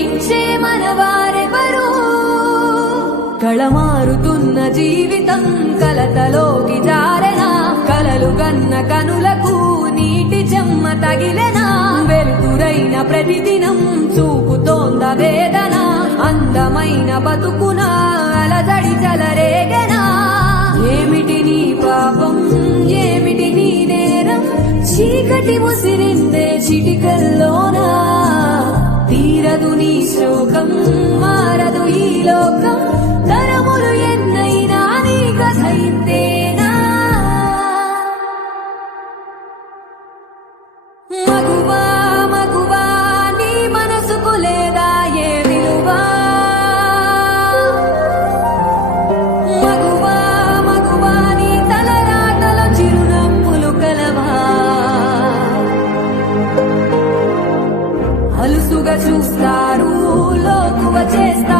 ప్రేమించే మనవారెవరు కళమారుతున్న జీవితం కలతలోకి జారెనా కలలు గన్న కనులకు నీటి చెమ్మ తగిలెనా వెలుతురైన ప్రతిదినం చూపుతోంద వేదన అందమైన బతుకున అలజడి చలరేగనా ఏమిటి నీ పాపం ఏమిటి నీ నేరం చీకటి ముసిరిందే చిటికల్లోనా తీరదు నీ శోకం మారదు ఈ లోకం తరములు ఎన్నైనా నీ కథ ఇంతేనా మగువా మగువా నీ మనసుకు లేదా ఏ విలువా మగువా మగువా నీ తలరాతల చిరునవ్వులు కలవా అలుసుగా చూస్తారు లోకువ చేస్తారు